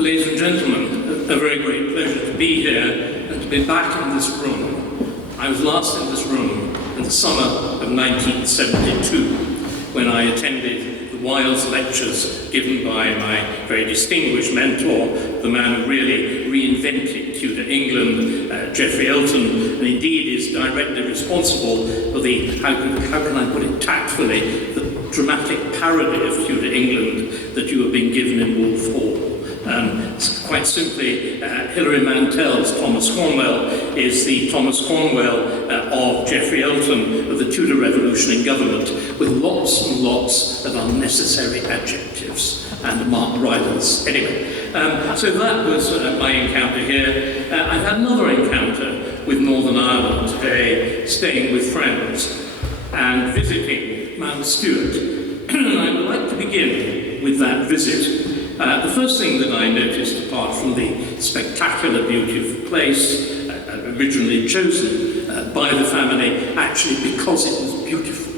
Ladies and gentlemen, a very great pleasure to be here and to be back in this room. I was last in this room in the summer of 1972 when I attended the Wiles lectures given by my very distinguished mentor, the man who really reinvented Tudor England, Geoffrey Elton, and indeed is directly responsible for the, how can I put it tactfully, the dramatic parody of Tudor England that you have been given in Wolf Hall. Quite simply, Hilary Mantel's Thomas Cromwell is the Thomas Cromwell of Geoffrey Elton of the Tudor Revolution in government, with lots and lots of unnecessary adjectives and marked riders. Anyway, so that was my encounter here. I've had another encounter with Northern Ireland today, staying with friends and visiting Mount Stewart. And I would like to begin with that visit. The first thing that I noticed, apart from the spectacular beauty of the place, originally chosen by the family, actually because it was beautiful.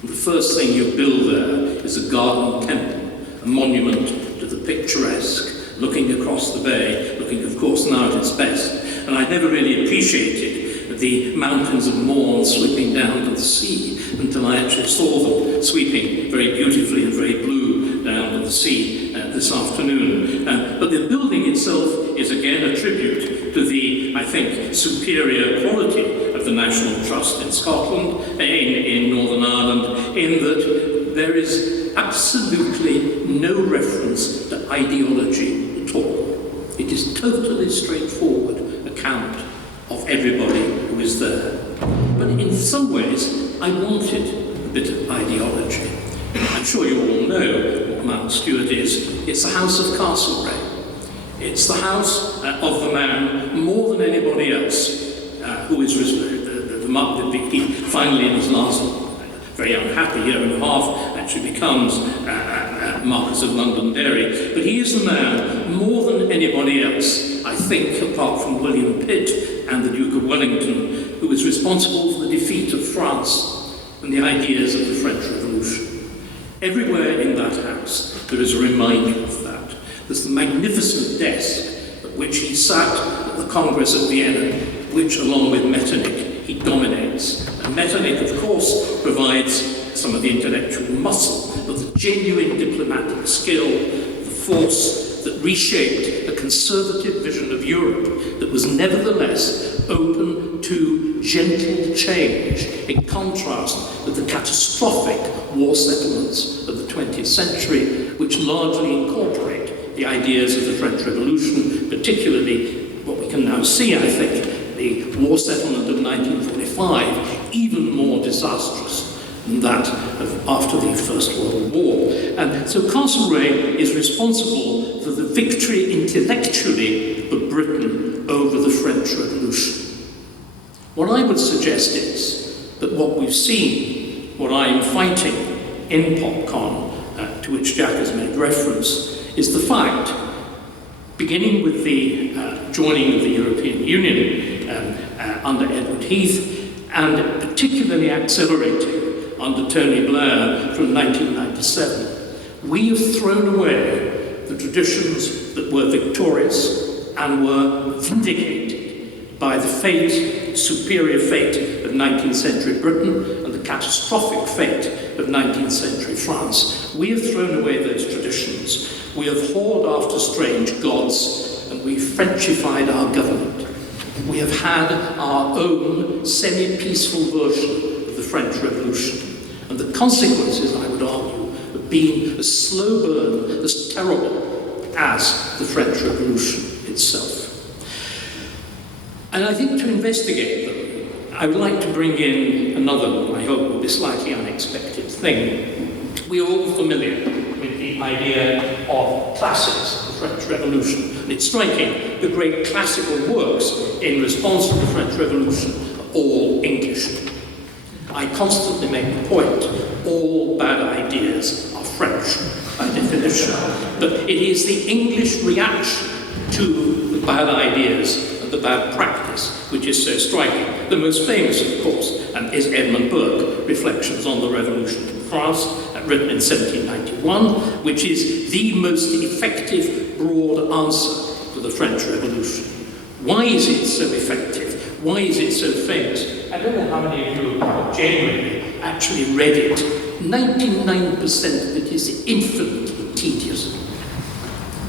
And the first thing you build there is a garden temple, a monument to the picturesque, looking across the bay, looking, of course, now at its best. And I never really appreciated the mountains of Mourne sweeping down to the sea until I actually saw them sweeping very beautifully and very blue down to the sea this afternoon. But the building itself is again a tribute to the, I think, superior quality of the National Trust in Scotland, in Northern Ireland, in that there is absolutely no reference to ideology at all. It is totally straightforward account of everybody who is there. But in some ways, I wanted a bit of ideology. I'm sure you all know what Mount Stewart is. It's the house of Castlereagh. It's the house of the man, more than anybody else, who is finally in his last very unhappy year and a half, actually becomes Marquess of Londonderry. But he is the man, more than anybody else, I think, apart from William Pitt and the Duke of Wellington, who is responsible for the defeat of France and the ideas of the French Revolution. Everywhere in that house there is a reminder of that. There's the magnificent desk at which he sat at the Congress of Vienna, which, along with Metternich, he dominates. And Metternich, of course, provides some of the intellectual muscle, but the genuine diplomatic skill, the force that reshaped a conservative vision of Europe that was nevertheless open to gentle change, in contrast with the catastrophic war settlements of the 20th century, which largely incorporate the ideas of the French Revolution, particularly what we can now see, I think, the war settlement of 1945, even more disastrous than that of after the First World War. And so Castlereagh is responsible for the victory intellectually of Britain over the French Revolution. What I would suggest is that what we've seen, what I'm fighting in PopCon, to which Jack has made reference, is the fact, beginning with the joining of the European Union under Edward Heath, and particularly accelerating under Tony Blair from 1997, we have thrown away the traditions that were victorious and were vindicated by the superior fate of 19th century Britain and the catastrophic fate of 19th century France. We have thrown away those traditions. We have whored after strange gods, and we've Frenchified our government. We have had our own semi-peaceful version of the French Revolution. And the consequences, I would argue, have been as slow burn, as terrible as the French Revolution itself. And I think to investigate them, I would like to bring in another one, I hope will be slightly unexpected thing. We are all familiar with the idea of classics, the French Revolution. And it's striking, the great classical works in response to the French Revolution are all English. I constantly make the point, all bad ideas are French by definition. But it is the English reaction to the bad ideas the bad practice, which is so striking. The most famous, of course, is Edmund Burke, Reflections on the Revolution in France, written in 1791, which is the most effective broad answer to the French Revolution. Why is it so effective? Why is it so famous? I don't know how many of you have genuinely actually read it. 99% of it is infinitely tedious.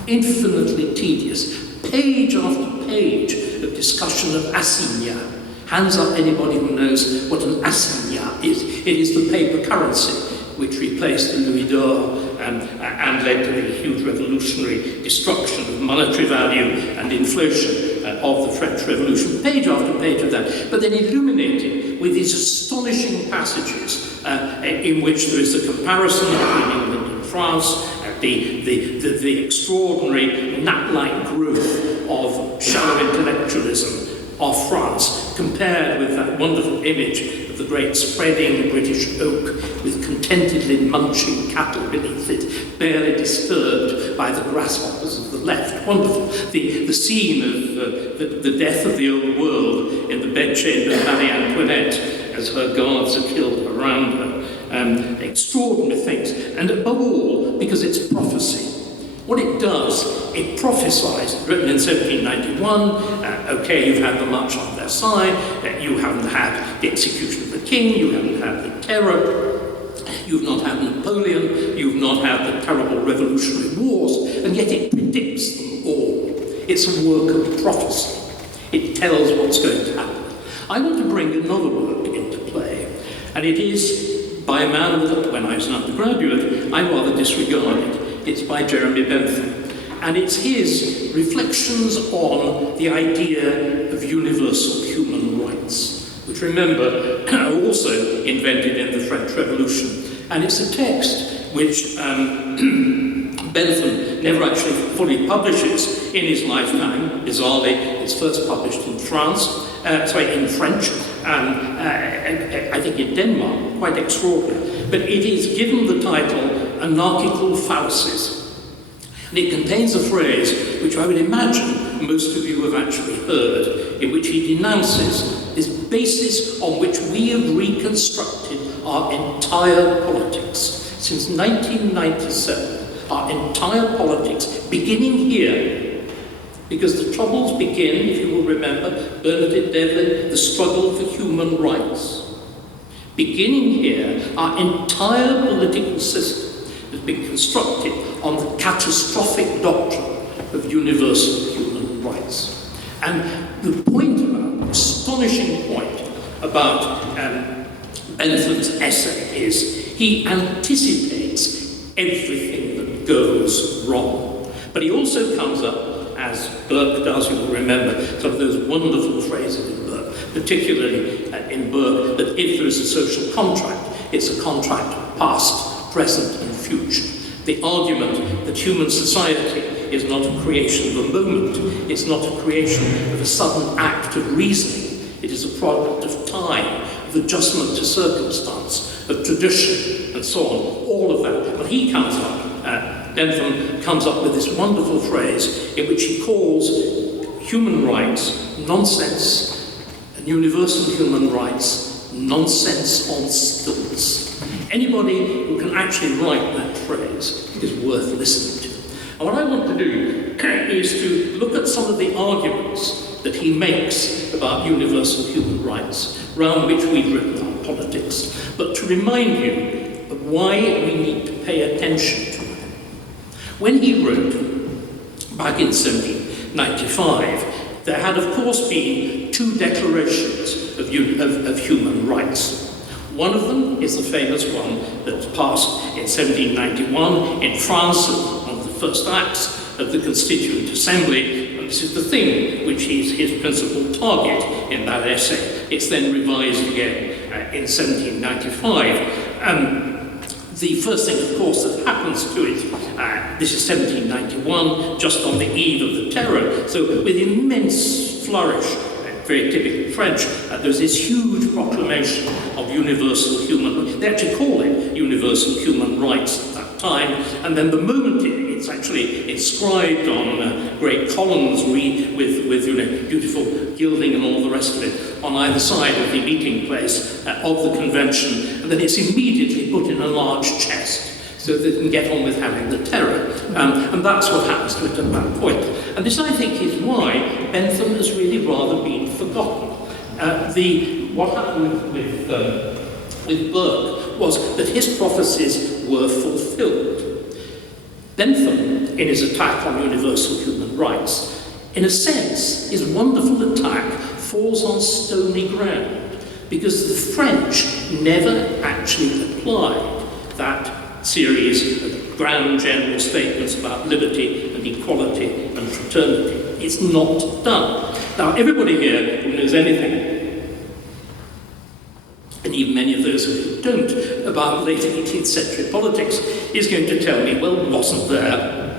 Infinitely tedious. Page after page of discussion of assignats. Hands up anybody who knows what an assignat is. It is the paper currency which replaced the louis d'or and led to the huge revolutionary destruction of monetary value and inflation of the French Revolution. Page after page of that, but then illuminated with these astonishing passages in which there is a comparison between England and France, the extraordinary gnat-like growth of shallow intellectualism of France, compared with that wonderful image of the great spreading British oak with contentedly munching cattle beneath it, barely disturbed by the grasshoppers of the left. Wonderful. The scene of the death of the old world in the bedchamber of Marie Antoinette as her guards are killed around her. Extraordinary things. And above all, because it's prophecy. What it does, it prophesies, written in 1791, okay, you've had the March on Versailles, you haven't had the execution of the king, you haven't had the terror, you've not had Napoleon, you've not had the terrible revolutionary wars, and yet it predicts them all. It's a work of prophecy. It tells what's going to happen. I want to bring another work into play, and it is by a man that, when I was an undergraduate, I rather disregarded. It's by Jeremy Bentham, and it's his reflections on the idea of universal human rights, which, remember, are also invented in the French Revolution. And it's a text which Bentham never actually fully publishes in his lifetime. Bizarrely, it's first published in in French, I think in Denmark, quite extraordinary. But it is given the title Anarchical Fallacies. And it contains a phrase which I would imagine most of you have actually heard, in which he denounces this basis on which we have reconstructed our entire politics. Since 1997, our entire politics, beginning here, because the Troubles begin, if you will remember, Bernadette Devlin, the struggle for human rights. Beginning here, our entire political system has been constructed on the catastrophic doctrine of universal human rights. And the point about, the astonishing point about Bentham's essay is he anticipates everything that goes wrong. But he also comes up, as Burke does, you will remember, some of those wonderful phrases in Burke, particularly in Burke, that if there is a social contract, it's a contract of past, present, and future. The argument that human society is not a creation of a moment, it's not a creation of a sudden act of reasoning, it is a product of time, of adjustment to circumstance, of tradition, and so on, all of that. When he comes up, Bentham comes up with this wonderful phrase in which he calls human rights nonsense, and universal human rights nonsense on stilts. Anybody who can actually write that phrase is worth listening to. And what I want to do is to look at some of the arguments that he makes about universal human rights, around which we've written our politics, but to remind you of why we need to pay attention to them. When he wrote, back in 1795, there had of course been two declarations of human rights. One of them is the famous one that passed in 1791 in France, one of the first acts of the Constituent Assembly, and this is the thing which is his principal target in that essay. It's then revised again in 1795. The first thing, of course, that happens to it, this is 1791, just on the eve of the terror, so with immense flourish, very typically French, there's this huge proclamation of universal human rights. They actually call it universal human rights at that time, and then the moment it's actually inscribed on great columns with beautiful gilding and all the rest of it on either side of the meeting place of the convention, and then it's immediately put in enlarged chest so they can get on with having the terror. And that's what happens to it at that point. And this, I think, is why Bentham has really rather been forgotten. What happened with Burke was that his prophecies were fulfilled. Bentham, in his attack on universal human rights, in a sense, his wonderful attack falls on stony ground, because the French never actually applied that series of grand general statements about liberty and equality and fraternity. It's not done. Now, everybody here who knows anything, and even many of those who don't, about late 18th century politics, is going to tell me, well, wasn't there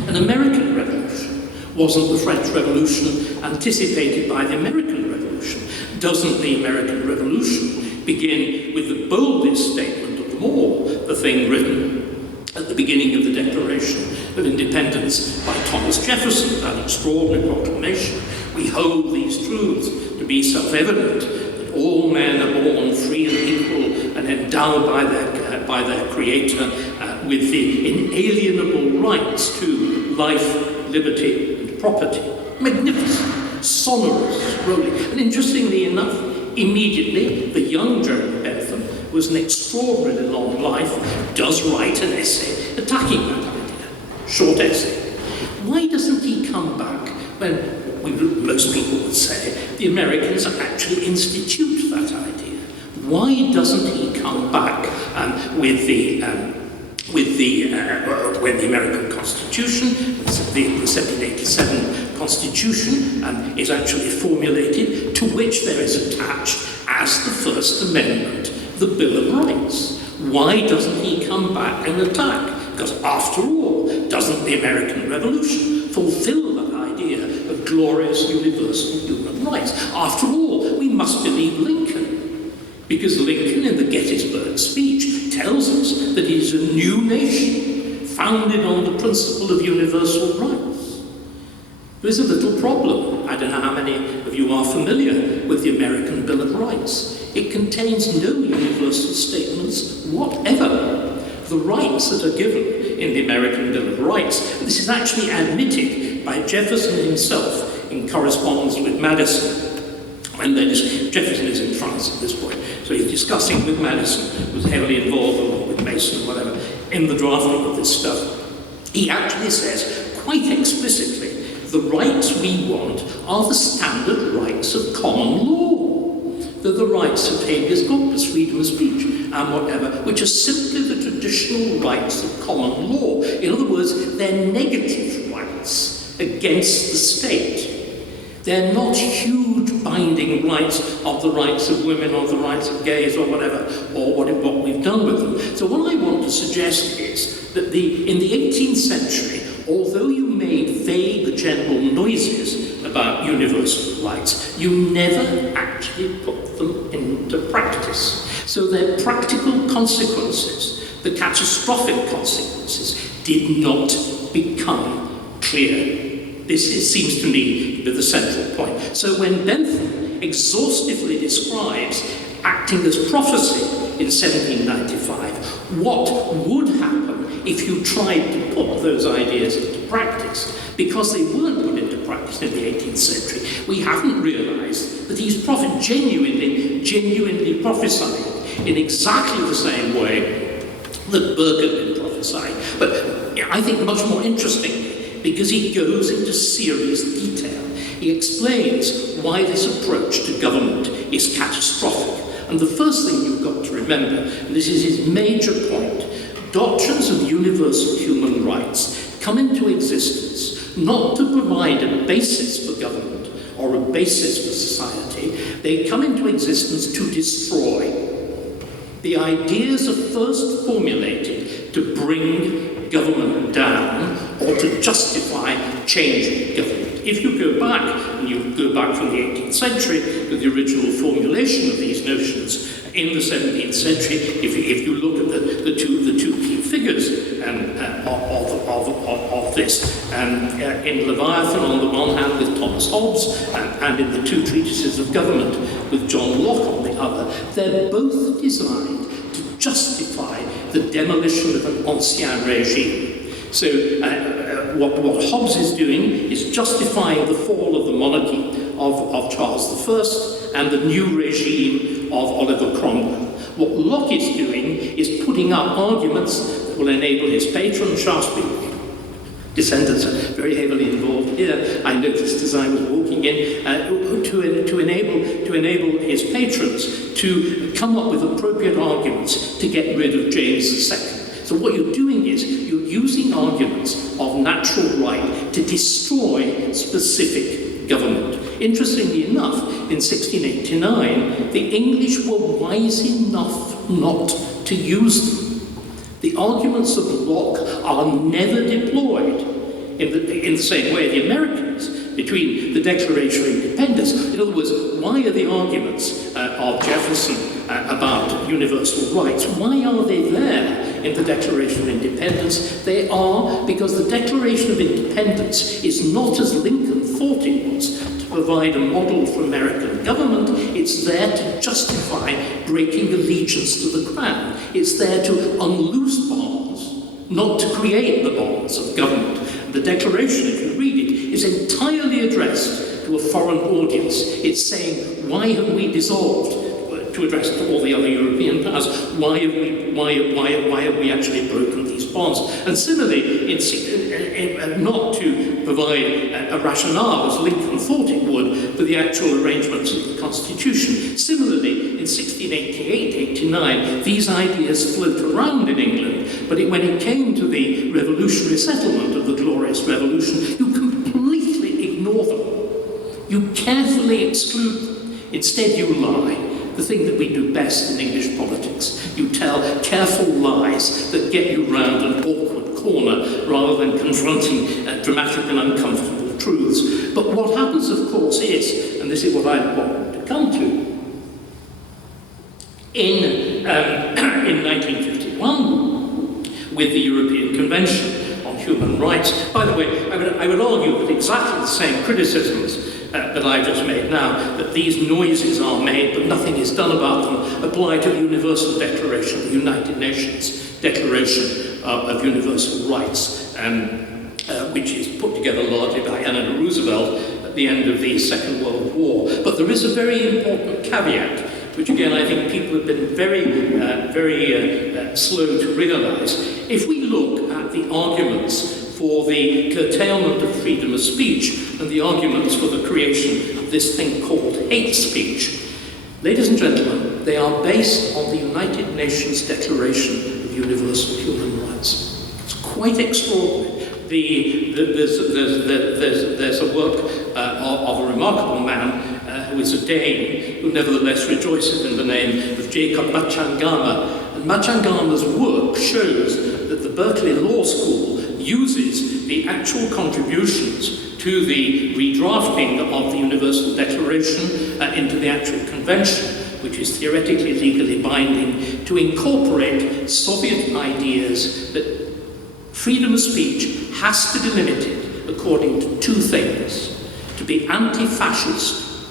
an American Revolution? Wasn't the French Revolution anticipated by the American Revolution? Doesn't the American Revolution begin with the boldest statement of them all, the thing written at the beginning of the Declaration of Independence by Thomas Jefferson, that extraordinary proclamation? We hold these truths to be self-evident, that all men are born free and equal and endowed by their Creator with the inalienable rights to life, liberty, and property. Magnificent, sonorous, rolling. And interestingly enough, immediately, the young Jeremy Bentham, who has an extraordinarily long life, does write an essay attacking that idea. Short essay. Why doesn't he come back when most people would say the Americans actually institute that idea? Why doesn't he come back when the American Constitution, the 1787 Constitution, is actually formulated, to which there is attached as the First Amendment the Bill of Rights? Why doesn't he come back and attack? Because after all, doesn't the American Revolution fulfill that idea of glorious universal human rights? After all, we must believe Lincoln, because Lincoln in the Gettysburg speech tells us that it is a new nation founded on the principle of universal rights. There's a little problem. I don't know how many of you are familiar with the American Bill of Rights. It contains no universal statements whatever. The rights that are given in the American Bill of Rights, this is actually admitted by Jefferson himself in correspondence with Madison. When Jefferson is in France at this point, so he's discussing with Madison, who was heavily involved, along with Mason or whatever, in the drafting of this stuff. He actually says, quite explicitly, the rights we want are the standard rights of common law. They're the rights of habeas corpus, freedom of speech, and whatever, which are simply the traditional rights of common law. In other words, they're negative rights against the state. They're not huge binding rights of the rights of women or the rights of gays or whatever, or what we've done with them. So what I want to suggest is that in the 18th century, although you made vague general noises about universal rights, you never actually put them into practice. So their practical consequences, the catastrophic consequences, did not become clear. This seems to me to be the central point. So when Bentham exhaustively describes acting as prophecy in 1795, what would happen if you tried to put those ideas into practice? Because they weren't put into practice in the 18th century, we haven't realised that he's genuinely prophesying in exactly the same way that Burke had been prophesying. But I think much more interestingly, because he goes into serious detail. He explains why this approach to government is catastrophic. And the first thing you've got to remember, and this is his major point, doctrines of universal human rights come into existence not to provide a basis for government or a basis for society. They come into existence to destroy. The ideas are first formulated to bring government down or to justify changing government. If you go back, and you go back from the 18th century to the original formulation of these notions in the 17th century, if you look at the two key figures of this, in Leviathan on the one hand with Thomas Hobbes, and in the two treatises of government with John Locke on the other, they're both designed to justify the demolition of an ancien regime. So what Hobbes is doing is justifying the fall of the monarchy of Charles I and the new regime of Oliver Cromwell. What Locke is doing is putting up arguments that will enable his patron, Shaftesbury. Descendants are very heavily involved here. I noticed as I was walking in, to enable his patrons to come up with appropriate arguments to get rid of James II. So what you're doing is you're using arguments of natural right to destroy specific government. Interestingly enough, in 1689, the English were wise enough not to use them. The arguments of Locke are never deployed in the same way the Americans between the Declaration of Independence. In other words, why are the arguments of Jefferson about universal rights, why are they there in the Declaration of Independence? They are because the Declaration of Independence is not as Lincoln thought it was, to provide a model for American government. It's there to justify breaking allegiance to the crown. It's there to unloose bonds, not to create the bonds of government. The Declaration, if you read it, is entirely addressed to a foreign audience. It's saying, why have we dissolved? To address to all the other European powers, why have we actually broken these bonds? And similarly, not to provide a rationale, as Lincoln thought it would, for the actual arrangements of the Constitution. Similarly, in 1688-89, these ideas float around in England, but when it came to the revolutionary settlement of the Glorious Revolution, you completely ignore them. You carefully exclude them. Instead, you lie. The thing that we do best in English politics. You tell careful lies that get you round an awkward corner rather than confronting dramatic and uncomfortable truths. But what happens, of course, is, and this is what I want to come to, in 1951, with the European Convention on Human Rights. By the way, I would argue that exactly the same criticisms that I just made now, that these noises are made but nothing is done about them, apply to the Universal Declaration of the United Nations Declaration of Universal Rights, which is put together largely by Eleanor Roosevelt at the end of the Second World War. But there is a very important caveat, which again I think people have been very slow to realise. If we look at the arguments for the curtailment of freedom of speech and the arguments for the creation of this thing called hate speech, ladies and gentlemen, they are based on the United Nations Declaration of Universal Human Rights. It's quite extraordinary. There's a work of a remarkable man who is a Dane, who nevertheless rejoices in the name of Jacob Machangama. And Machangama's work shows that the Berkeley Law School uses the actual contributions to the redrafting of the Universal Declaration into the actual convention, which is theoretically legally binding, to incorporate Soviet ideas that freedom of speech has to be limited according to two things: to be anti-fascist,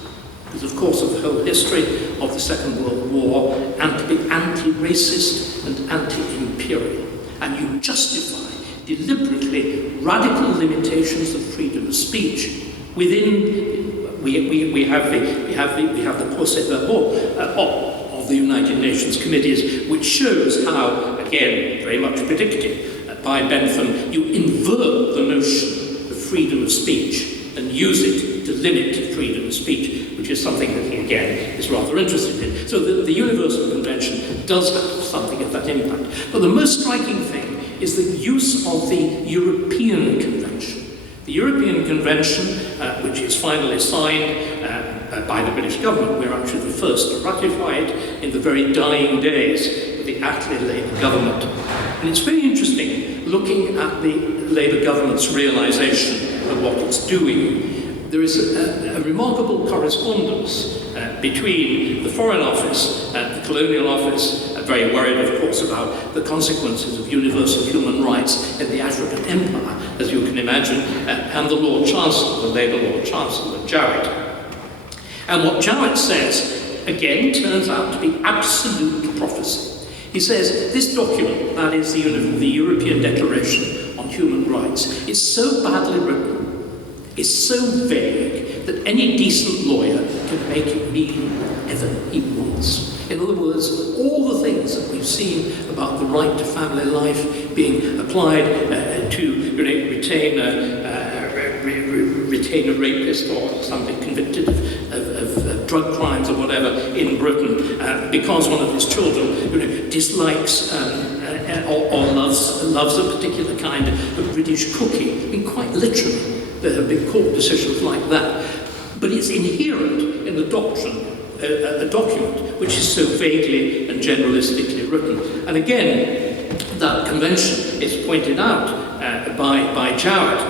because of course of the whole history of the Second World War, and to be anti-racist and anti-imperial. And you justify deliberately radical limitations of freedom of speech within. We have the procès-verbal of the United Nations committees, which shows how, again, very much predicted by Bentham, you invert the notion of freedom of speech and use it to limit freedom of speech, which is something that he, again, is rather interested in. So the Universal Convention does have something of that impact. But the most striking thing is the use of the European Convention. The European Convention, which is finally signed by the British government, we're actually the first to ratify it in the very dying days of the Attlee Labour government. And it's very interesting looking at the Labour government's realisation of what it's doing. There is a remarkable correspondence between the Foreign Office, the Colonial Office, very worried, of course, about the consequences of universal human rights in the African Empire, as you can imagine, and the Lord Chancellor, the Labour Lord Chancellor, Jowett. And what Jowett says, again, turns out to be absolute prophecy. He says, this document, that is the European Declaration on Human Rights, is so badly written, is so vague, that any decent lawyer can make it mean whatever he wants. In other words, all the things that we've seen about the right to family life being applied to retain a rapist or something convicted of drug crimes or whatever in Britain because one of his children dislikes or loves a particular kind of British cookie. I mean, quite literally, there have been court decisions like that. But it's inherent in the doctrine, a document which is so vaguely and generalistically written. And again, that convention is pointed out by Jowett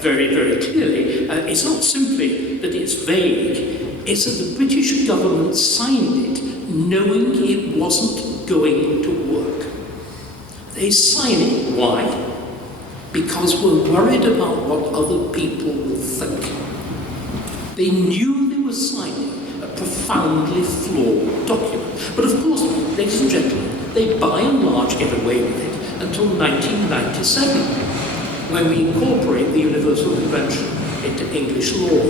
very, very clearly. It's not simply that it's vague, it's that the British government signed it knowing it wasn't going to work. They sign it. Why? Because we're worried about what other people will think. They knew they were signing a profoundly flawed document. But of course, ladies and gentlemen, they by and large get away with it until 1997, when we incorporate the Universal Convention into English law.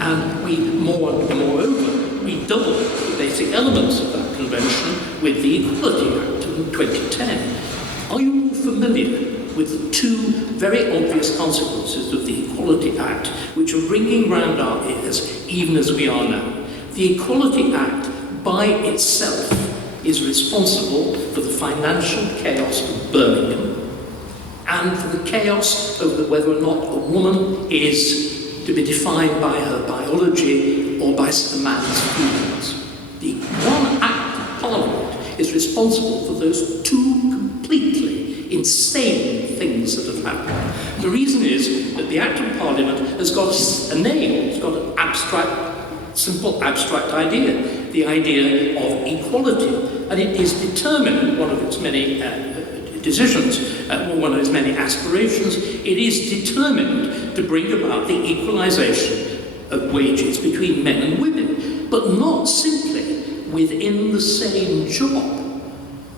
And moreover, we double the basic elements of that convention with the Equality Act in 2010. Are you all familiar with the two very obvious consequences of the Equality Act, which are ringing round our ears, even as we are now? The Equality Act, by itself, is responsible for the financial chaos of Birmingham and for the chaos over whether or not a woman is to be defined by her biology or by a man's feelings. The one Act of Parliament is responsible for those two completely insane things that have happened. The reason is that the Act of Parliament has got a name, it's got an abstract, simple abstract idea, the idea of equality, and it is determined, one of its many decisions, one of its many aspirations, it is determined to bring about the equalisation of wages between men and women, but not simply within the same job,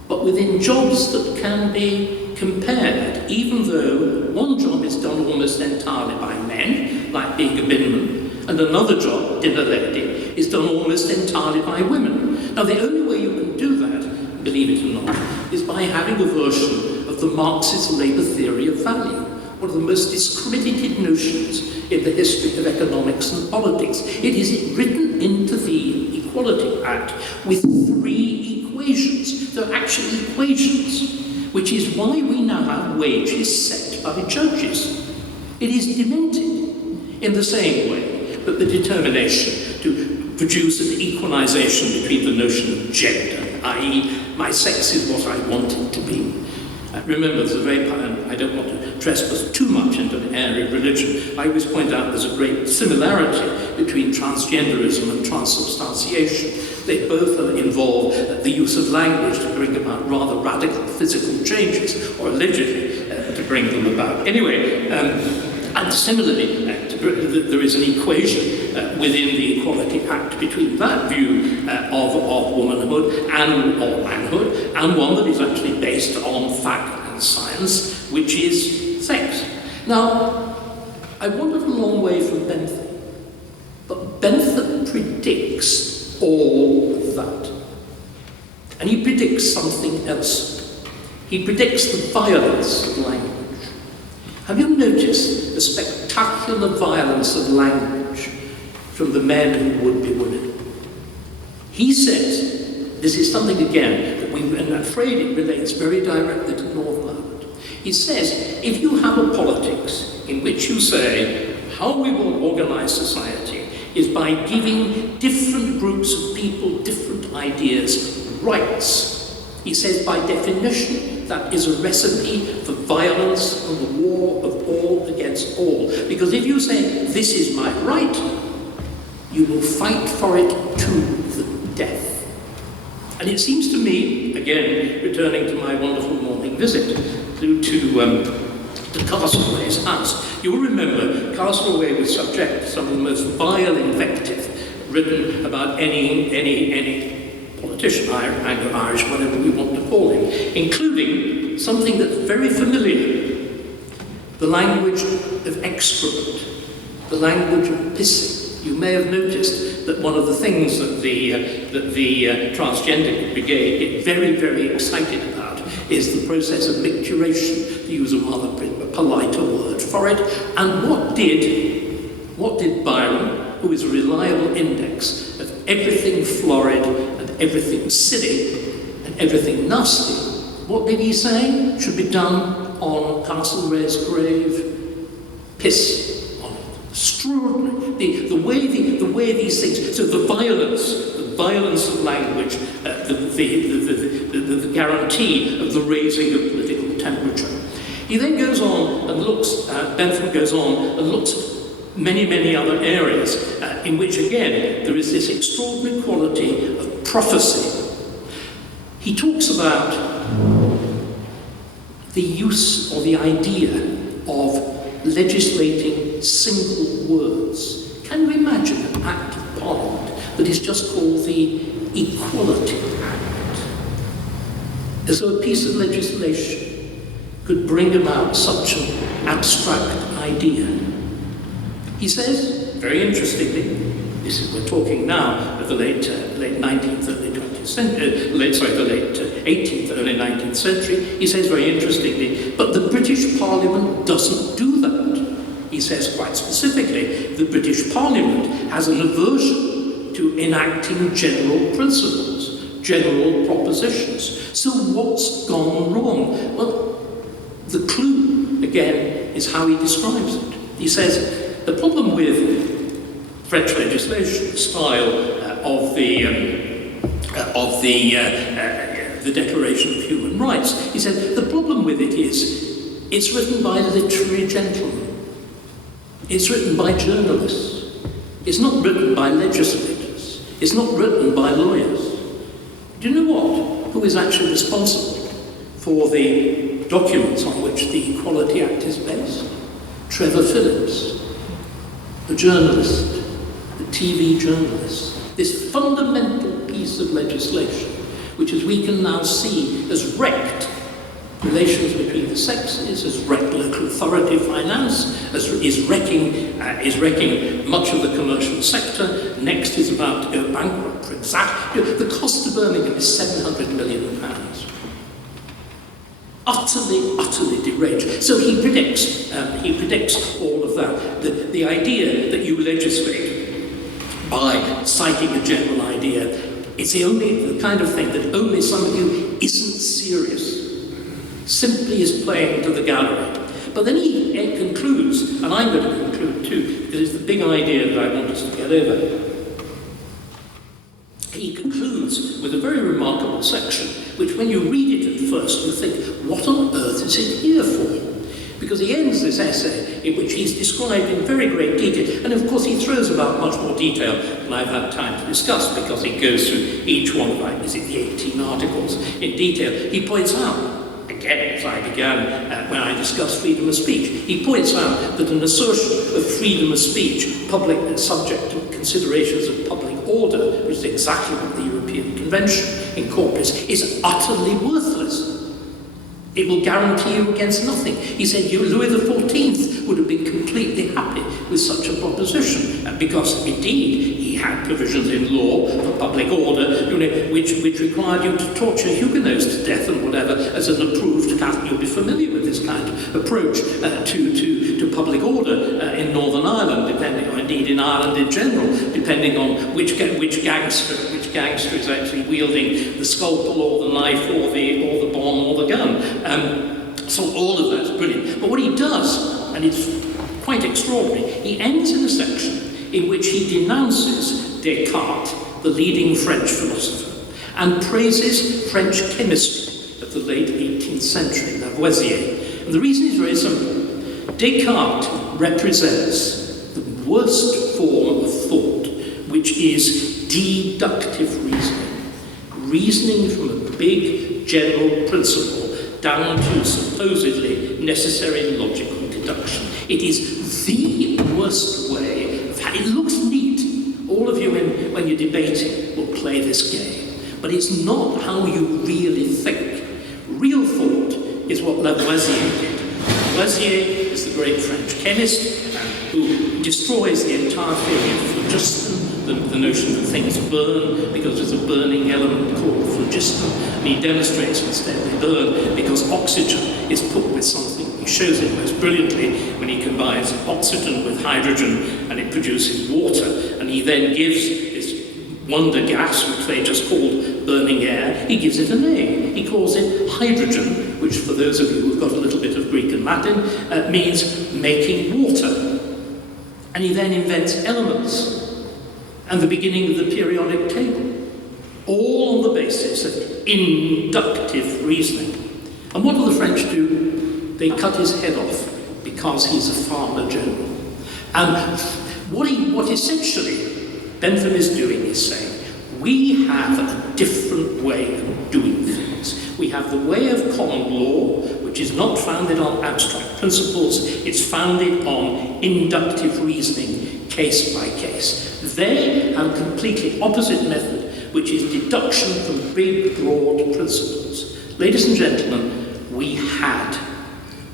but within jobs that can be compared, even though one job is done almost entirely by men, like being a binman, and another job, dinner lady, is done almost entirely by women. Now, the only way you can do that, believe it or not, is by having a version of the Marxist labour theory of value, one of the most discredited notions in the history of economics and politics. It is written into the Equality Act with three equations. They're actually equations, which is why we now have wages set by judges. It is demented in the same way that the determination to produce an equalisation between the notion of gender, i.e. my sex is what I want it to be. Remember, there's a very, I don't want to trespass too much into an area of religion. I always point out there's a great similarity between transgenderism and transubstantiation. They both involve the use of language to bring about rather radical physical changes, or allegedly to bring them about. Anyway, and similarly, there is an equation within the Equality Act between that view of womanhood or manhood, and one that is actually based on fact and science, which is sex. Now, I wandered a long way from Bentham, but Bentham predicts all of that. And he predicts something else. He predicts the violence of language. Have you noticed the spectacular violence of language from the men who would be women? He says, this is something again that I'm afraid it relates very directly to Northern Ireland. He says, if you have a politics in which you say, how we will organise society is by giving different groups of people different ideas rights. He says, by definition, that is a recipe for violence and the war of all against all. Because if you say, this is my right, you will fight for it to the death. And it seems to me, again, returning to my wonderful morning visit to Castlereagh's house, you'll remember Castlereagh was subject to some of the most vile invective written about any politician competition, Anglo-Irish, whatever we want to call him, including something that's very familiar, the language of excrement, the language of pissing. You may have noticed that one of the things that the transgender brigade get very, very excited about is the process of micturition, to use a rather politer word for it. And what did Byron, who is a reliable index of everything florid and everything silly and everything nasty, what did he say should be done on Castlereagh's grave? Piss on it. Extraordinary. The way these things, so the violence of language, the guarantee of the raising of political temperature. He then goes on and looks, Bentham goes on and looks at many, many other areas in which, again, there is this extraordinary quality of prophecy. He talks about the use or the idea of legislating single words. Can you imagine an act of Parliament that is just called the Equality Act? As though a piece of legislation could bring about such an abstract idea. He says, very interestingly, we're talking now of the late 19th, early 20th century, the late 18th, early 19th century. He says very interestingly, but the British Parliament doesn't do that. He says quite specifically, the British Parliament has an aversion to enacting general principles, general propositions. So what's gone wrong? Well, the clue, again, is how he describes it. He says, the problem with French legislation, style of the Declaration of Human Rights, he said, the problem with it is it's written by literary gentlemen. It's written by journalists. It's not written by legislators. It's not written by lawyers. Do you know what? Who is actually responsible for the documents on which the Equality Act is based? Trevor Phillips, the journalist, the TV journalist. This fundamental piece of legislation, which as we can now see has wrecked relations between the sexes, has wrecked local authority finance, is wrecking much of the commercial sector. Next is about to go bankrupt for exactly. The cost of Birmingham is £700 million. Utterly deranged. So he predicts all of that. The idea that you legislate by citing a general idea, it's the kind of thing that only somebody who isn't serious simply is playing to the gallery. But then he concludes, and I'm going to conclude too, because it's the big idea that I want us to get over. He concludes with a very remarkable section, which when you read it at first, you think, what on earth is it here for? Because he ends this essay in which he's described in very great detail, and of course he throws about much more detail than I've had time to discuss, because he goes through each one of, is it the 18 articles in detail. He points out, again, as I began when I discussed freedom of speech, he points out that an assertion of freedom of speech, public subject to considerations of public order, which is exactly what the European Convention incorporates, is utterly worthless. It will guarantee you against nothing. He said Louis XIV would have been completely happy with such a proposition, because indeed he had provisions in law for public order, which required you to torture Huguenots to death and whatever as an approved Catholic. You'll be familiar with this kind of approach to public order in Northern Ireland, depending, or indeed in Ireland in general, depending on which gangster is actually wielding the scalpel or the knife or the bomb or the gun. So all of that's brilliant. But what he does, and it's quite extraordinary, he ends in a section in which he denounces Descartes, the leading French philosopher, and praises French chemistry of the late 18th century, Lavoisier. And the reason is very simple. Descartes represents the worst form of thought, which is deductive reasoning. Reasoning from a big general principle down to supposedly necessary logical deduction. It is the worst way of it looks neat. All of you, when you're debating, will play this game. but it's not how you really think. Real thought is what Lavoisier did. Lavoisier is the great French chemist who destroys the entire theory of phlogiston, the notion that things burn because there's a burning element called phlogiston, and he demonstrates instead they burn because oxygen is put with something. He shows it most brilliantly when he combines oxygen with hydrogen and it produces water, and he then gives this wonder gas, which they just called burning air, he gives it a name. He calls it hydrogen, which for those of you who've got a little bit of Greek and Latin, means making water. And he then invents elements and the beginning of the periodic table, all on the basis of inductive reasoning. And what do the French do? They cut his head off because he's a farmer general. And what essentially Bentham is doing is saying, we have a different way of doing things. We have the way of common law, which is not founded on abstract principles, it's founded on inductive reasoning, case by case. They have a completely opposite method, which is deduction from big, broad principles. Ladies and gentlemen, we had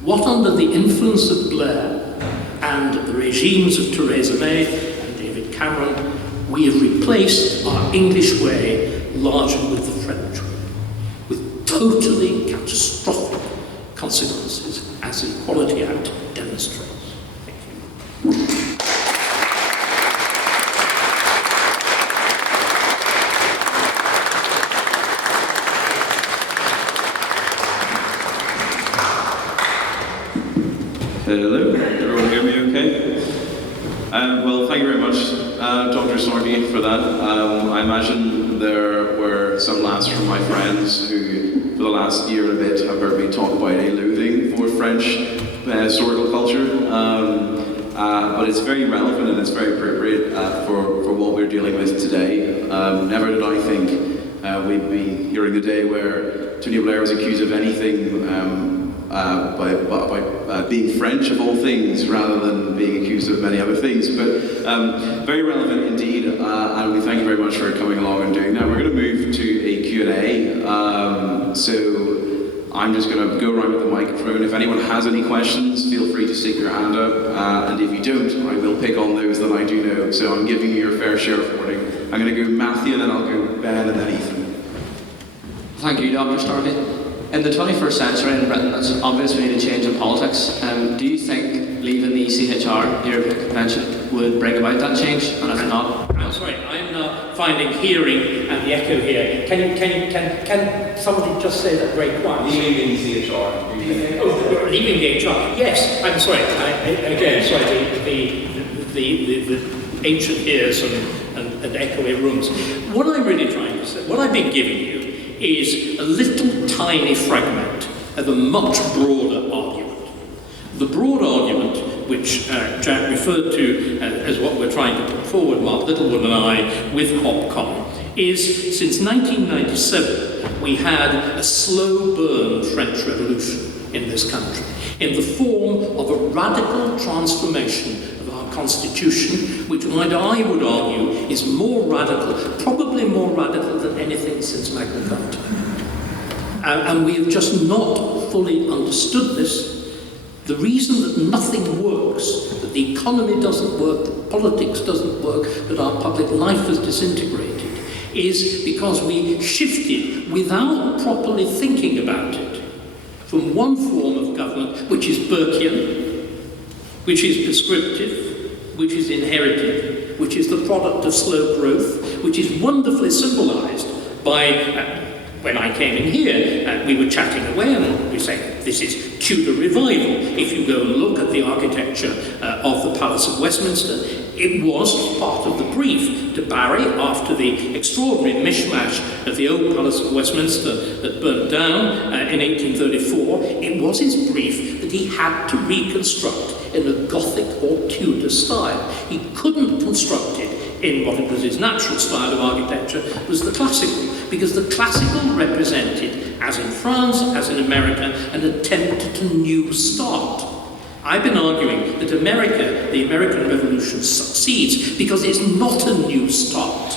what, under the influence of Blair and the regimes of Theresa May and David Cameron, we have replaced our English way largely with the French way, with totally catastrophic consequences, as the Equality Act demonstrates. Thank you. Hello, everyone hear me okay? Well, thank you very much, Dr. Starkey, for that. I imagine there were some laughs from my friends who, for the last year and a bit, have heard me talk about a loathing for French historical culture. But it's very relevant and it's very appropriate for what we're dealing with today. Never did I think we'd be hearing the day where Tony Blair was accused of anything by being French of all things, rather than being accused of many other things. But very relevant indeed, and we thank you very much for coming along and doing that. We're going to move to a Q&A, so I'm just going to go around with the microphone. If anyone has any questions, feel free to stick your hand up, and if you don't, I will pick on those that I do know. So I'm giving you your fair share of warning. I'm going to go Matthew, and then I'll go Ben, and then Ethan. Thank you, Dr. Starkey. In the 21st century in Britain, it's obvious we need a change in politics. Do you think leaving the ECHR, the European Convention, would bring about that change? And if not, I'm sorry, I'm now hearing and the echo here. Can somebody just say that very quietly? Leaving the ECHR. Leaving the HR. Yes, I'm sorry. The ancient ears and echoey rooms. What I'm really trying to say, what I've been giving you, is a little tiny fragment of a much broader argument. The broad argument, which Jack referred to as what we're trying to put forward, Mark Littlewood and I, with Hopcom, is since 1997 we had a slow burn French Revolution in this country, in the form of a radical transformation of our constitution, which I would argue is more radical, probably more radical than anything since Magna Carta. And we have just not fully understood this. The reason that nothing works, that the economy doesn't work, that politics doesn't work, that our public life is disintegrated, is because we shifted without properly thinking about it from one form of government, which is Burkean, which is prescriptive, which is inherited, which is the product of slow growth, which is wonderfully symbolized by, when I came in here, we were chatting away and we say, this is Tudor revival. If you go and look at the architecture of the Palace of Westminster, it was part of the brief to Barry after the extraordinary mishmash of the old Palace of Westminster that burnt down in 1834. It was his brief that he had to reconstruct in a Gothic or Tudor style. He couldn't construct it in what it was his natural style of architecture, was the classical, because the classical represented, as in France, as in America, an attempt at a new start. I've been arguing that America, the American Revolution, succeeds because it's not a new start.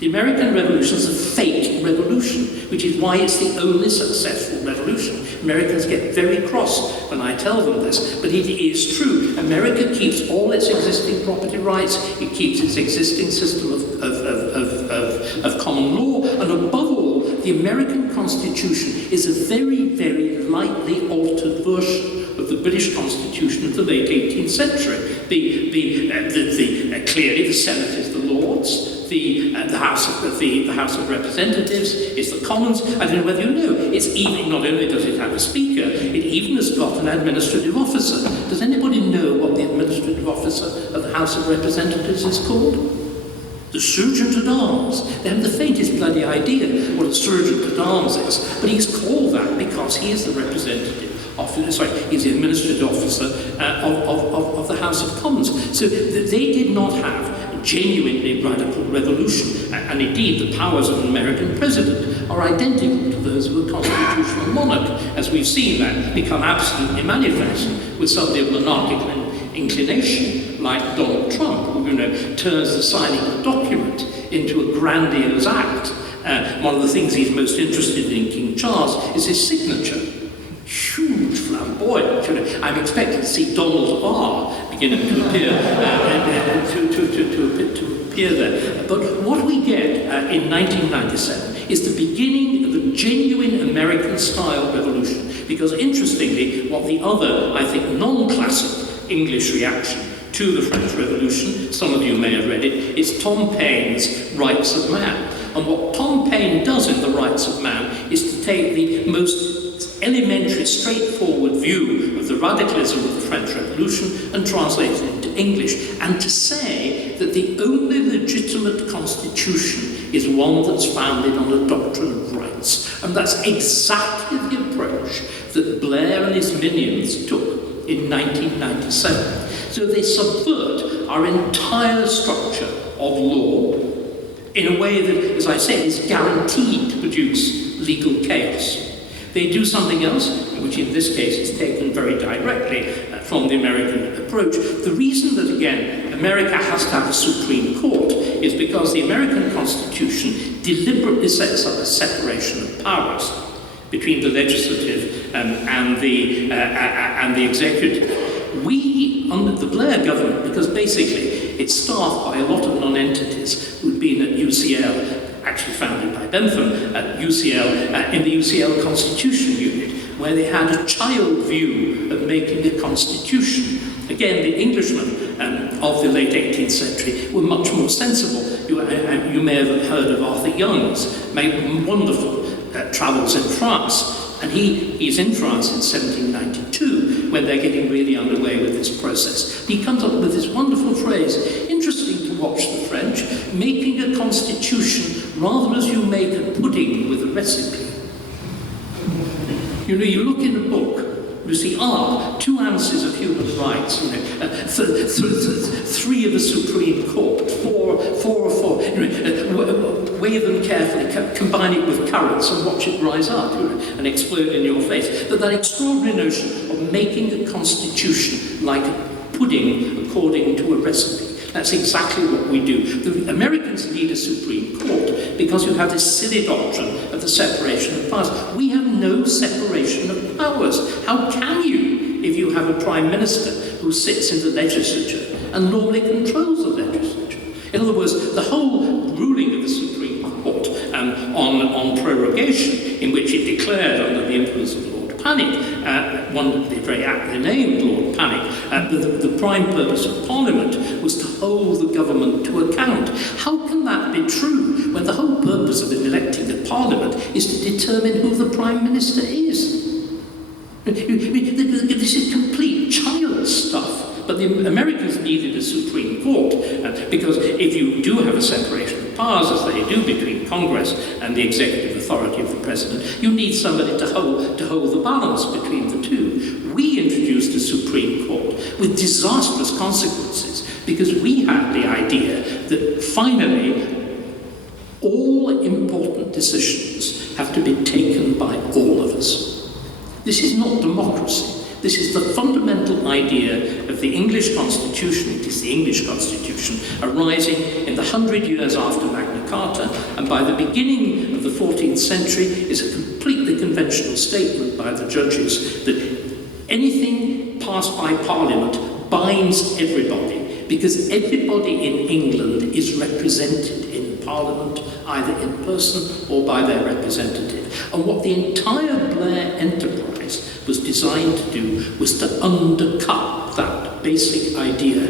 The American Revolution is a fake revolution, which is why it's the only successful revolution. Americans get very cross when I tell them this, but it is true. America keeps all its existing property rights, it keeps its existing system of common law, and above all, the American Constitution is a very, very lightly altered version of the British Constitution of the late 18th century. Clearly, the Senate is the Lords. The House of Representatives is the Commons. I don't know whether you know, it's even, not only does it have a speaker, it even has got an administrative officer. Does anybody know what the administrative officer of the House of Representatives is called? The Sergeant at Arms. They haven't the faintest bloody idea what a Sergeant at Arms is, but he's called that because he is the representative. He's the administrative officer of the House of Commons. So they did not have a genuinely radical revolution, and indeed the powers of an American president are identical to those of a constitutional monarch, as we've seen that become absolutely manifest with somebody of monarchical inclination, like Donald Trump, who turns the signing of a document into a grandiose act. One of the things he's most interested in King Charles is his signature. Huge flamboyant. I'm expecting to see Donald R. beginning to appear to appear there. But what we get in 1997 is the beginning of a genuine American-style revolution. Because interestingly, what the other, I think, non-classic English reaction to the French Revolution, some of you may have read it, is Tom Paine's Rights of Man. And what Tom Paine does in the Rights of Man is to take the most elementary, straightforward view of the radicalism of the French Revolution and translate it into English, and to say that the only legitimate constitution is one that's founded on the doctrine of rights. And that's exactly the approach that Blair and his minions took in 1997. So they subvert our entire structure of law in a way that, as I say, is guaranteed to produce legal chaos. They do something else, which in this case is taken very directly from the American approach. The reason that, again, America has to have a Supreme Court is because the American Constitution deliberately sets up a separation of powers between the legislative and the executive. We, under the Blair government, because basically it's staffed by a lot of non-entities who'd been at UCL, actually founded by Bentham at UCL, in the UCL Constitution Unit, where they had a child view of making a constitution. Again, the Englishmen of the late 18th century were much more sensible. You may have heard of Arthur Young's wonderful travels in France, and he's in France in 1792 when they're getting really underway with this process. He comes up with this wonderful phrase, interesting to watch the French, making a constitution rather as you make a pudding with a recipe. You look in a book, you see, 2 ounces of human rights, 3 of the Supreme Court, 4, weigh them carefully, combine it with currants and watch it rise up and explode in your face. But that extraordinary notion of making a constitution like a pudding according to a recipe. That's exactly what we do. The Americans need a Supreme Court because you have this silly doctrine of the separation of powers. We have no separation of powers. How can you if you have a Prime Minister who sits in the legislature and normally controls the legislature? In other words, the whole ruling of the Supreme Court on prorogation, in which it declared under the influence of Lord Panic, one very aptly named Lord Panic, the prime purpose of Parliament was to hold the government to account. How can that be true when the whole purpose of electing a Parliament is to determine who the Prime Minister is? This is complete child stuff. But the Americans needed a Supreme Court because if you do have a separation of powers, as they do between Congress and the executive authority of the President, you need somebody to hold the balance between the two. We introduced a Supreme Court with disastrous consequences because we had the idea that finally all important decisions have to be taken by all of us. This is not democracy. This is the fundamental idea of the English Constitution. It is the English Constitution arising in the 100 years after Magna Carta, and by the beginning of the 14th century is a completely conventional statement by the judges that anything passed by Parliament binds everybody, because everybody in England is represented in Parliament, either in person or by their representative. And what the entire Blair enterprise was designed to do was to undercut that basic idea,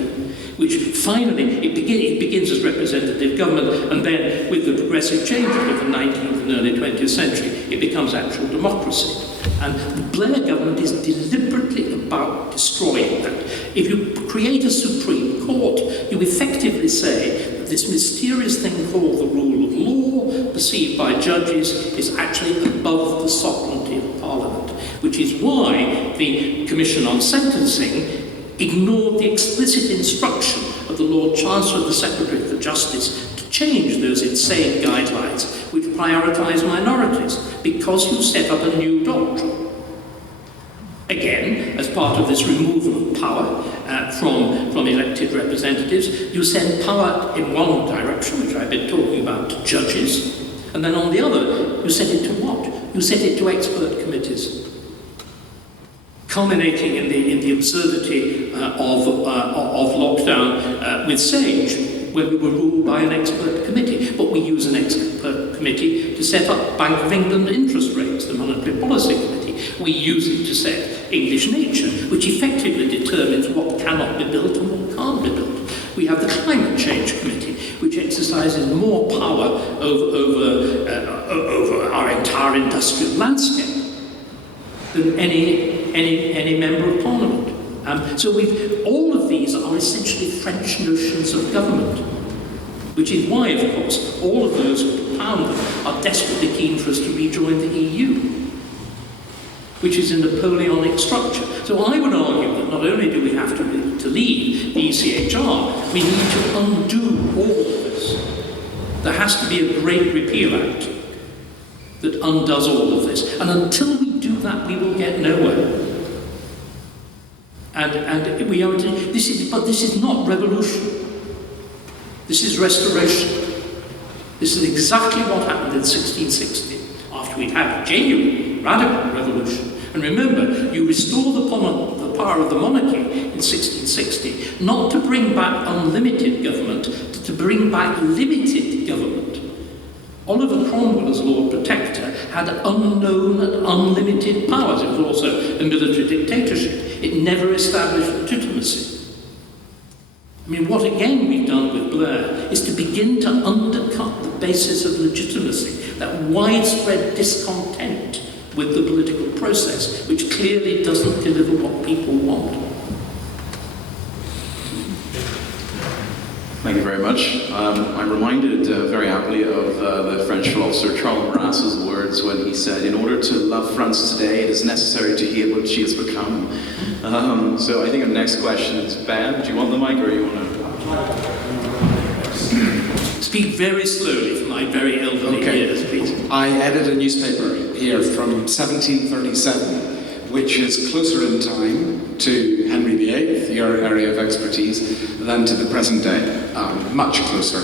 which finally, it begins as representative government, and then with the progressive changes of the 19th and early 20th century, it becomes actual democracy. And the Blair government is deliberately about destroying that. If you create a Supreme Court, you effectively say that this mysterious thing called the rule of law, perceived by judges, is actually above the sovereignty of Parliament, which is why the Commission on Sentencing ignored the explicit instruction of the Lord Chancellor, the Secretary for Justice, to change those insane guidelines which prioritise minorities, because you set up a new doctrine. Again, as part of this removal of power from elected representatives, you send power in one direction, which I've been talking about, to judges, and then on the other, you set it to what? You set it to expert committees, culminating in the absurdity of lockdown with SAGE, where we were ruled by an expert committee. But we use an expert committee to set up Bank of England interest rates, the Monetary Policy Committee. We use it to set English nature, which effectively determines what cannot be built and what can't be built. We have the Climate Change Committee, which exercises more power over our entire industrial landscape than any member of Parliament. So all of these are essentially French notions of government, which is why, of course, all of those who propound them are desperately keen for us to rejoin the EU, which is a Napoleonic structure. So I would argue that not only do we have to leave the ECHR, we need to undo all of this. There has to be a Great Repeal Act that undoes all of this. And until we do that, we will get nowhere. And we are this is not revolution. This is restoration. This is exactly what happened in 1660, after we'd had a genuine radical revolution. And remember, you restore the power of the monarchy in 1660, not to bring back unlimited government, to bring back limited government. Oliver Cromwell, as Lord Protector, had unknown and unlimited powers. It was also a military dictatorship. It never established legitimacy. I mean, what again we've done with Blair is to begin to undercut the basis of legitimacy, that widespread discontent with the political process, which clearly doesn't deliver what people want. Thank you very much. I'm reminded very aptly of the French philosopher Charles Maurras's words when he said, "In order to love France today, it is necessary to heal what she has become." So I think the next question is Ben. Do you want the mic or you want to? Speak very slowly for my very elderly ears, please. I edit a newspaper here from 1737, which is closer in time to Henry VIII, your area of expertise, than to the present day. Much closer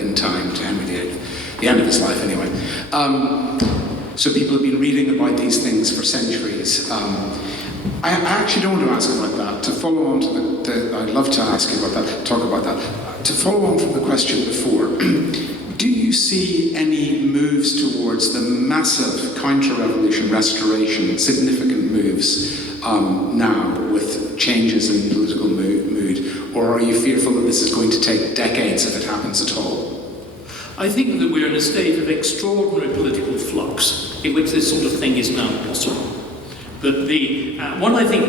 in time to Henry VIII, the end of his life anyway. So people have been reading about these things for centuries. I actually don't want to ask about that. To follow on to I'd love to ask you about that, talk about that. To follow on from the question before, do you see any moves towards the massive counter-revolution restoration, significant moves now with changes in political mood, or are you fearful that this is going to take decades if it happens at all? I think that we're in a state of extraordinary political flux in which this sort of thing is now possible. But one, I think,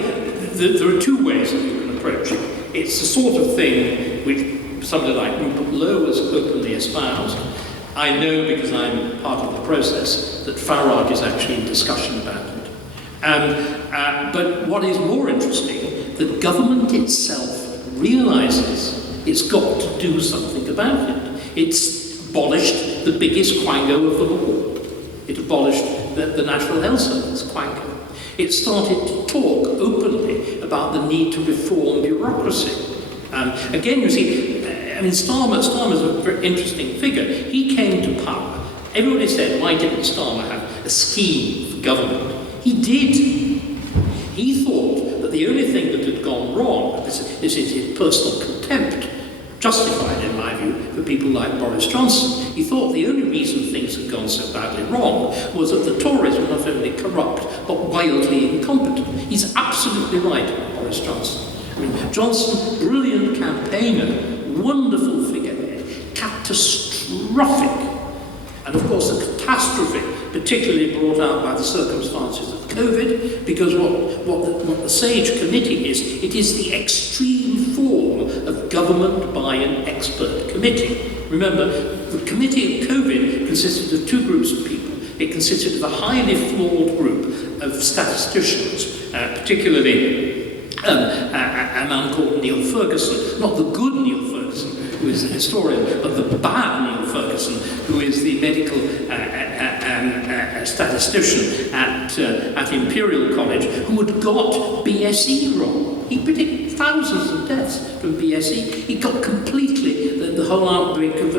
there are two ways that you can approach it. It's the sort of thing which somebody like Rupert Lowe has openly espoused. I know, because I'm part of the process, that Farage is actually in discussion about it. But what is more interesting, the government itself realises it's got to do something about it. It's abolished the biggest quango of them all. It abolished the National Health Service quango. It started to talk openly about the need to reform bureaucracy. Again, you see, Starmer's a very interesting figure. He came to power. Everybody said, why didn't Starmer have a scheme for government? He did. He thought that the only thing that had gone wrong, this is his personal contempt, justified in my view, for people like Boris Johnson. He thought the only reason things had gone so badly wrong was that the Tories were not only corrupt, but wildly incompetent. He's absolutely right, Boris Johnson. Johnson, brilliant campaigner, wonderful figurehead, catastrophic. And of course the catastrophic, particularly brought out by the circumstances of COVID, because what the SAGE committee is, it is the extreme form of government by an expert committee. Remember, the committee of COVID consisted of two groups of people. It consisted of a highly flawed group of statisticians, particularly a man called Neil Ferguson, not the good Neil Ferguson, who is a historian, but the bad Neil Ferguson, who is the medical statistician at Imperial College, who had got BSE wrong. He predicted thousands of deaths from BSE. He got completely the whole outbreak of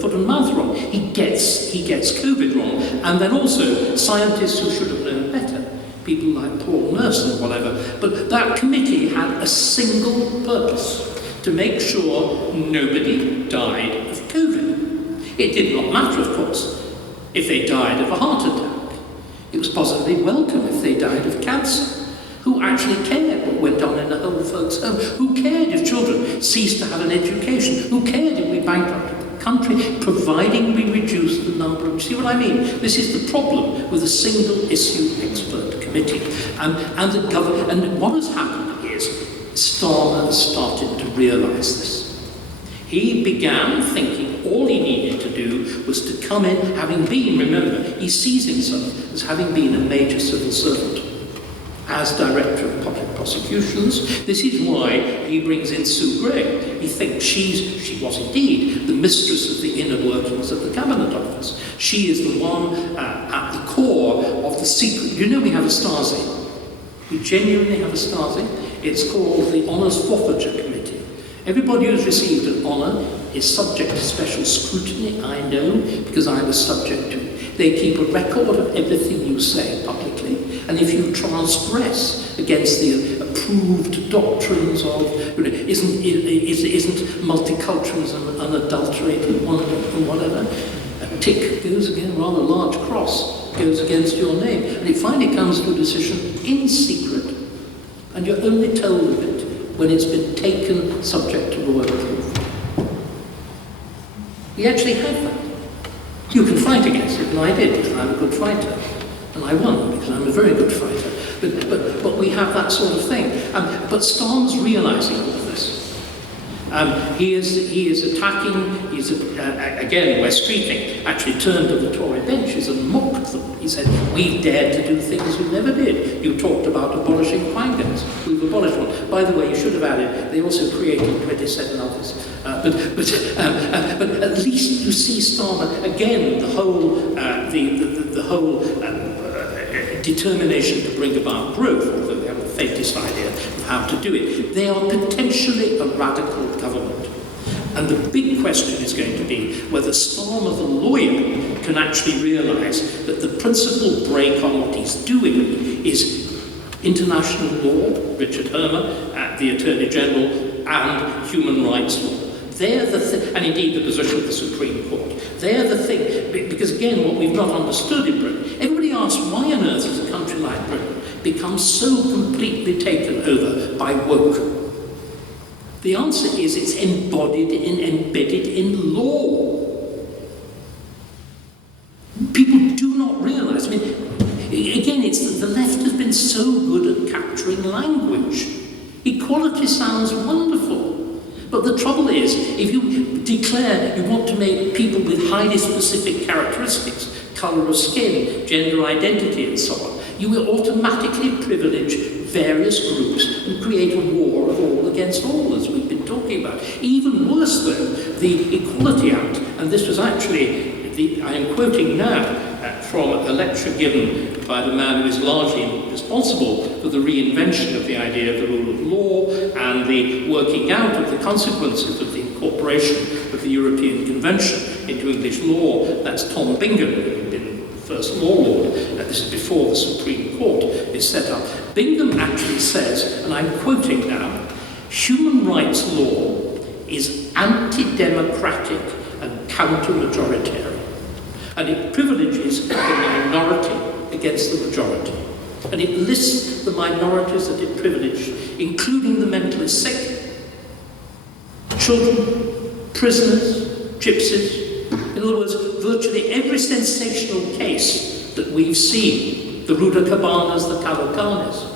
foot and mouth wrong. He gets COVID wrong. And then also scientists who should have known better, people like Paul Nurse and whatever. But that committee had a single purpose: to make sure nobody died of COVID. It did not matter, of course, if they died of a heart attack. It was possibly welcome if they died of cancer. Who actually cared what went on in the old folks' home? Who cared if children ceased to have an education? Who cared if we bankrupted the country, providing we reduced the number of... See what I mean? This is the problem with a single-issue expert committee. And what has happened is Starmer has started to realise this. He began thinking all he needed to do was to come in, having been, remember, he sees himself as having been a major civil servant, as Director of Public Prosecutions. This is why he brings in Sue Gray. He thinks she was indeed the mistress of the inner workings of the Cabinet Office. She is the one at the core of the secret. You know we have a Stasi. We genuinely have a Stasi. It's called the Honours Forfeiture Committee. Everybody who's received an honour is subject to special scrutiny, I know, because I was subject to it. They keep a record of everything you say publicly, and if you transgress against the approved doctrines of, isn't multiculturalism unadulterated and whatever, a tick goes again, rather large cross goes against your name, and it finally comes to a decision in secret, and you're only told of it when it's been taken subject to royal proof. We actually have that. You can fight against it, and I did, because I'm a good fighter. And I won, because I'm a very good fighter. But we have that sort of thing. But Starmer's realising all of this. He is attacking, again, West Streeting actually turned to the Tory benches and mocked them. He said, we dared to do things you never did. You talked about abolishing quangans. We've abolished one. By the way, you should have added, they also created 27 others. But at least you see Starmer, again, the whole determination to bring about growth, although they have the faintest idea of how to do it. They are potentially a radical government. And the big question is going to be whether Starmer, the lawyer, can actually realise that the principal break on what he's doing is international law, Richard Hermer, the Attorney General, and human rights law. They're the thing, and indeed the position of the Supreme Court. They're the thing, because again, what we've not understood in Britain, everybody asks why on earth has a country like Britain become so completely taken over by woke? The answer is it's embedded in law. People do not realise, again, it's the left has been so good at capturing language. Equality sounds wonderful. But the trouble is, if you declare you want to make people with highly specific characteristics, colour of skin, gender identity and so on, you will automatically privilege various groups and create a war of all against all, as we've been talking about. Even worse though, the Equality Act, and this was actually, I am quoting now, from a lecture given by the man who is largely responsible for the reinvention of the idea of the rule of law and the working out of the consequences of the incorporation of the European Convention into English law. That's Tom Bingham, who had been the first law lord. This is before the Supreme Court is set up. Bingham actually says, and I'm quoting now, human rights law is anti-democratic and counter-majoritarian, and it privileges the minority against the majority. And it lists the minorities that it privileged, including the mentally sick, children, prisoners, gypsies. In other words, virtually every sensational case that we've seen, the Ruda-Cabanas, the Calocanes.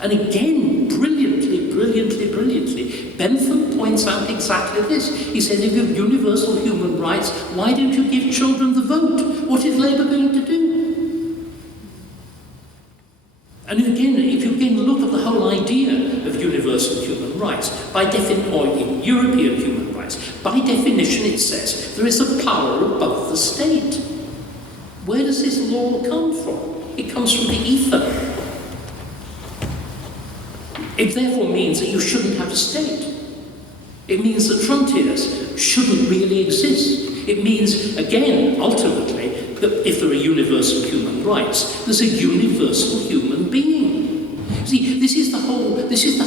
And again, brilliantly, Bentham points out exactly this. He says, if you have universal human rights, why don't you give children the vote? What is Labour going to do? And again, if you again look at the whole idea of universal human rights, or in European human rights, by definition it says there is a power above the state. Where does this law come from? It comes from the ether. It therefore means that you shouldn't have a state. It means that frontiers shouldn't really exist. It means, again, ultimately, that if there are universal human rights, there's a universal human being. See, this is the whole war. This is the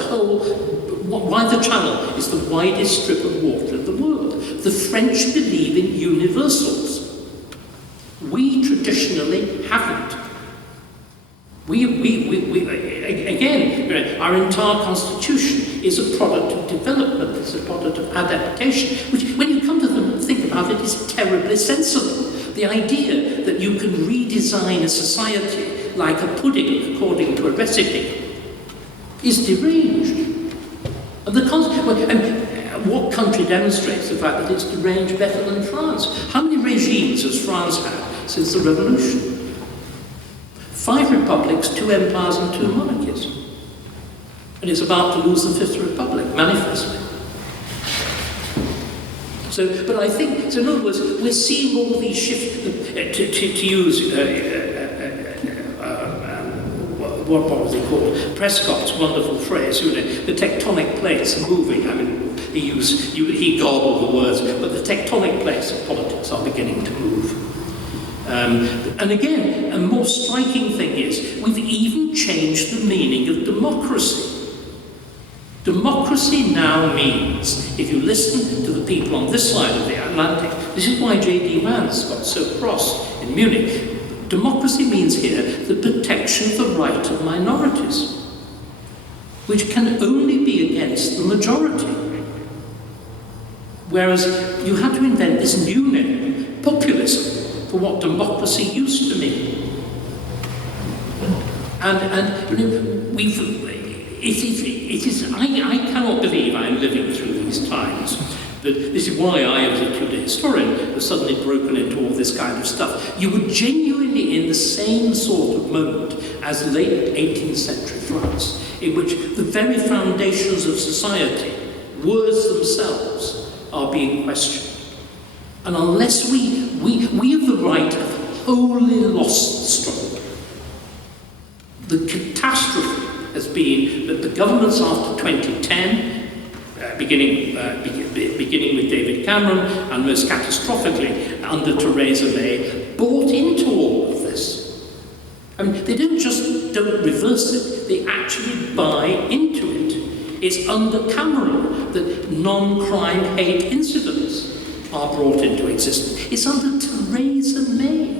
whole. Why the Channel is the widest strip of water in the world. The French believe in universals. We traditionally haven't. Again, our entire constitution is a product of development, it's a product of adaptation, which, when you come to think about it, is terribly sensible. The idea that you can redesign a society like a pudding according to a recipe is deranged. And what country demonstrates the fact that it's deranged better than France? How many regimes has France had since the revolution? 5 republics, 2 empires and 2 monarchies. And it's about to lose the 5th republic, manifestly. But I think, in other words, we're seeing all these shifts, to use, what was he called? Prescott's wonderful phrase, the tectonic plates are moving. I mean, he garbled the words, but the tectonic plates of politics are beginning to move. And again, a more striking thing is, we've even changed the meaning of democracy. Democracy now means, if you listen to the people on this side of the Atlantic, this is why J.D. Vance got so cross in Munich. Democracy means here the protection of the right of minorities, which can only be against the majority. Whereas you had to invent this new name, populism, for what democracy used to mean. I cannot believe I'm living through these times. But this is why I, as a Tudor historian, have suddenly broken into all this kind of stuff. You were genuinely in the same sort of moment as late 18th century France, in which the very foundations of society, words themselves, are being questioned. And unless we have the right of wholly lost struggle. The catastrophe has been that the governments after 2010, beginning with David Cameron and most catastrophically under Theresa May, bought into all of this. I mean, they don't reverse it, they actually buy into it. It's under Cameron that non-crime hate incidents are brought into existence. It's under Theresa May,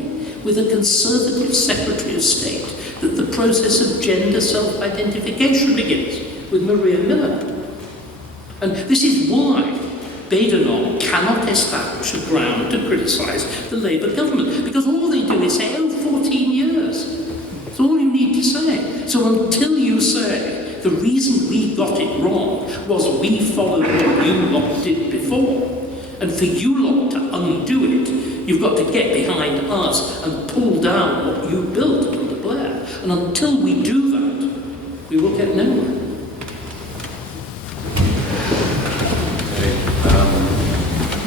with a Conservative Secretary of State, that the process of gender self-identification begins, with Maria Miller. And this is why Badenoch cannot establish a ground to criticise the Labour government, because all they do is say, 14 years. That's all you need to say. So until you say, the reason we got it wrong was we followed what you lot did before, and for you lot to undo it, you've got to get behind us and pull down what you built under Blair. And until we do that, we will get nowhere.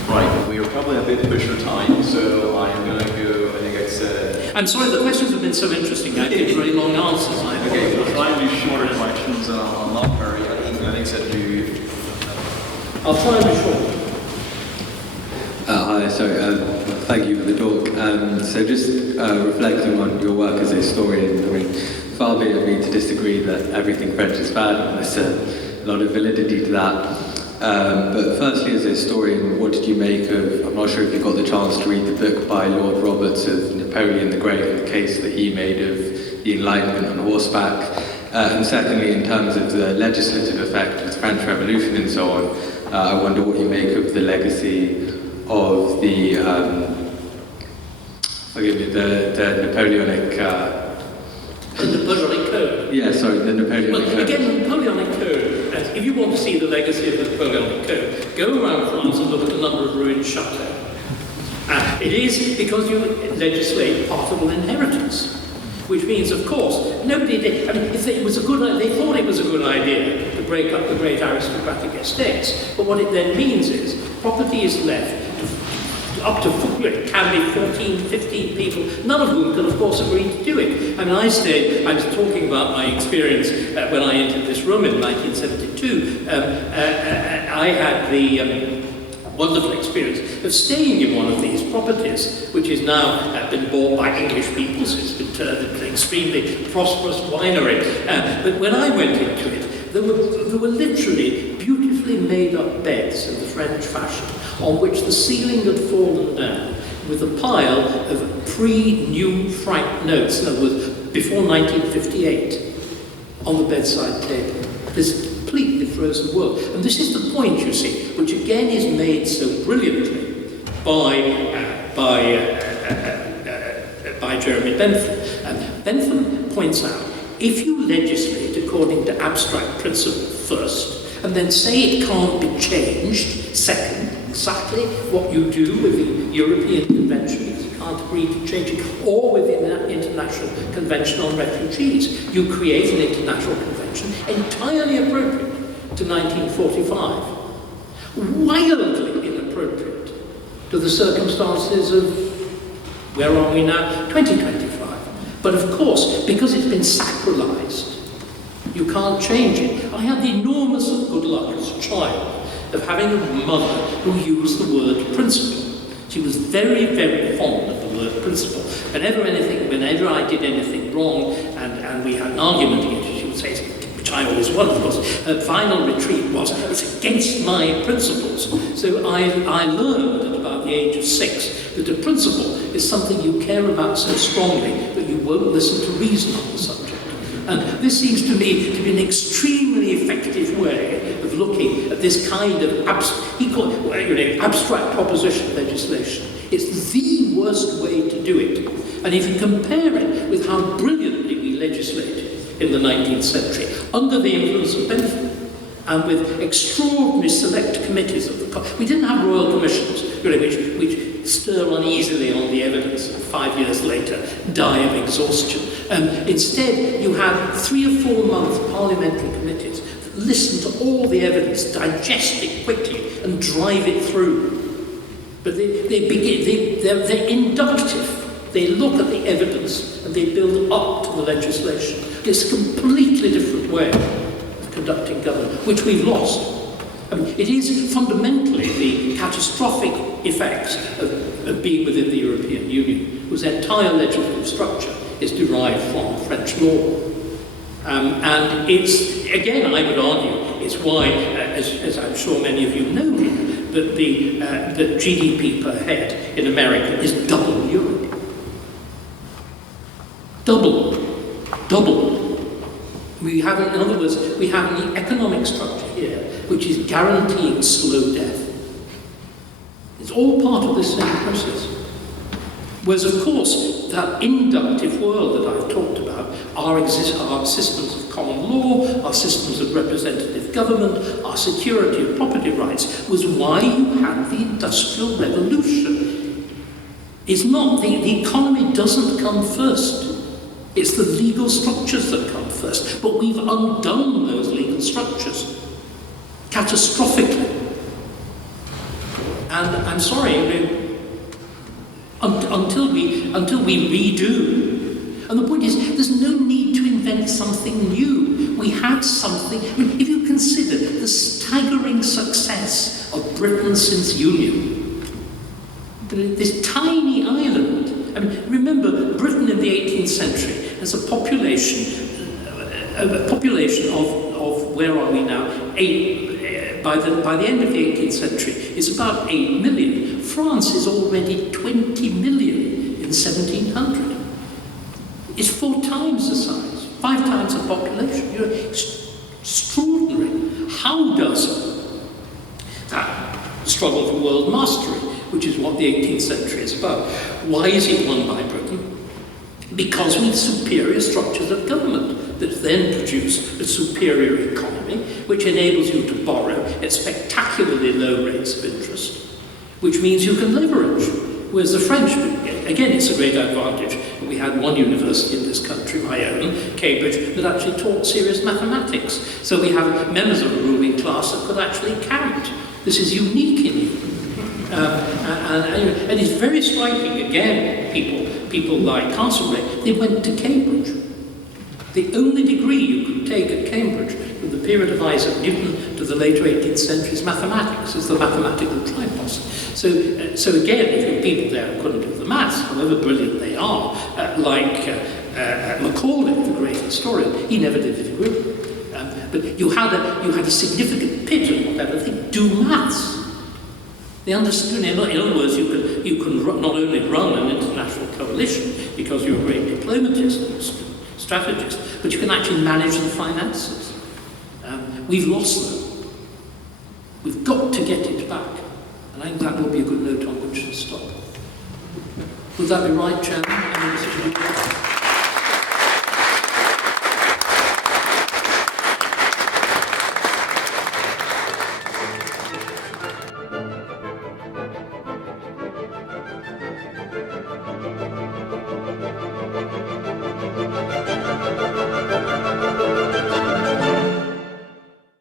Right, we are probably a bit pushed for time, so I'm going to I'm sorry, the questions have been so interesting. I give very long answers. Okay, we'll try and do shorter questions and I'll not hurry. I think said you. I'll try and be short. Hi, thank you for the talk. So just reflecting on your work as a historian, I mean, far be it of me to disagree that everything French is bad, and there's a lot of validity to that. But firstly, as a historian, what did you make of, I'm not sure if you got the chance to read the book by Lord Roberts of Napoleon the Great and the case that he made of the Enlightenment on horseback. And secondly, in terms of the legislative effect of the French Revolution and so on, I wonder what you make of the legacy of the, the Napoleonic... The Napoleonic Code. Yeah, sorry, the Napoleonic Code. Again, the Napoleonic Code, if you want to see the legacy of the Napoleonic Code, go around France and look at a number of ruined chateaux. It is because you legislate partible inheritance, which means, of course, nobody did. I mean, if it was a good, they thought it was a good idea to break up the great aristocratic estates. But what it then means is property is left up to, it can be 14, 15 people, none of whom can, of course, agree to do it. I mean, I was talking about my experience when I entered this room in 1972. I had the wonderful experience of staying in one of these properties, which is now been bought by English people, so it's been turned into an extremely prosperous winery. But when I went into it, there were literally beautifully made up beds in the French fashion, on which the ceiling had fallen down with a pile of pre-new franc notes, in other words, before 1958, on the bedside table. This completely frozen world. And this is the point, you see, which again is made so brilliantly by Jeremy Bentham. Bentham points out, if you legislate according to abstract principle first, and then say it can't be changed second, exactly what you do with the European Convention, because you can't agree to change it, or with the International Convention on Refugees. You create an international convention entirely appropriate to 1945, wildly inappropriate to the circumstances of, where are we now, 2025. But of course, because it's been sacralized, you can't change it. I had the enormous good luck as a child of having a mother who used the word principle. She was very, very fond of the word principle. Whenever I did anything wrong and we had an argument against it, she would say, which I always won, of course, her final retreat was, it's against my principles. So I learned at about the age of 6 that a principle is something you care about so strongly that you won't listen to reason on the subject. And this seems to me to be an extremely effective way of looking at this kind of abstract proposition legislation. It's the worst way to do it. And if you compare it with how brilliantly we legislated in the 19th century, under the influence of Bentham, and with extraordinary select committees of the... We didn't have royal commissions, which stir uneasily on the evidence and 5 years later die of exhaustion. Instead, you had 3 or 4 month parliamentary committees that listen to all the evidence, digest it quickly, and drive it through. But they're inductive. They look at the evidence and they build up to the legislation. It's a completely different way of conducting government, which we've lost. I mean, it is fundamentally the catastrophic effects of being within the European Union, whose entire legislative structure is derived from French law. And it's, again, I would argue, it's why, as I'm sure many of you know here, that the GDP per head in America is double Europe. Double. We have, in other words, we have the economic structure here, which is guaranteeing slow death. It's all part of this same process. Whereas, of course, that inductive world that I've talked about, our systems of common law, our systems of representative government, our security of property rights, was why you had the Industrial Revolution. It's not, the economy doesn't come first. It's the legal structures that come first. But we've undone those legal structures catastrophically. And I'm sorry, until we redo. And the point is, there's no need to invent something new. We had something. I mean, if you consider the staggering success of Britain since Union, this tiny island. I mean, remember, Britain in the 18th century has a population of where are we now? By the end of the 18th century, is about 8 million. France is already 20 million in 1700. It's 4 times the size, 5 times the population. Extraordinary. How does that struggle for world mastery, which is what the 18th century is about? Why is it won by Britain? Because we have superior structures of government that then produce a superior economy, which enables you to borrow at spectacularly low rates of interest, which means you can leverage. Whereas the French, again, it's a great advantage. We had one university in this country, my own, Cambridge, that actually taught serious mathematics. So we have members of a ruling class that could actually count. This is unique in you. And it's very striking, again, people like Castlereagh, they went to Cambridge. The only degree you could take at Cambridge from the period of Isaac Newton to the later 18th century is mathematics, is the mathematical tripos. So again, if you're people there who couldn't do the maths, however brilliant they are, like Macaulay, the great historian, he never did a degree. But you had a significant pit and whatever, they do maths. They understood. In other words, you can not only run an international coalition because you're a great diplomatist and strategist, but you can actually manage the finances. We've lost that. We've got to get it back. And I think that would be a good note on which to stop. Would that be right, Chairman?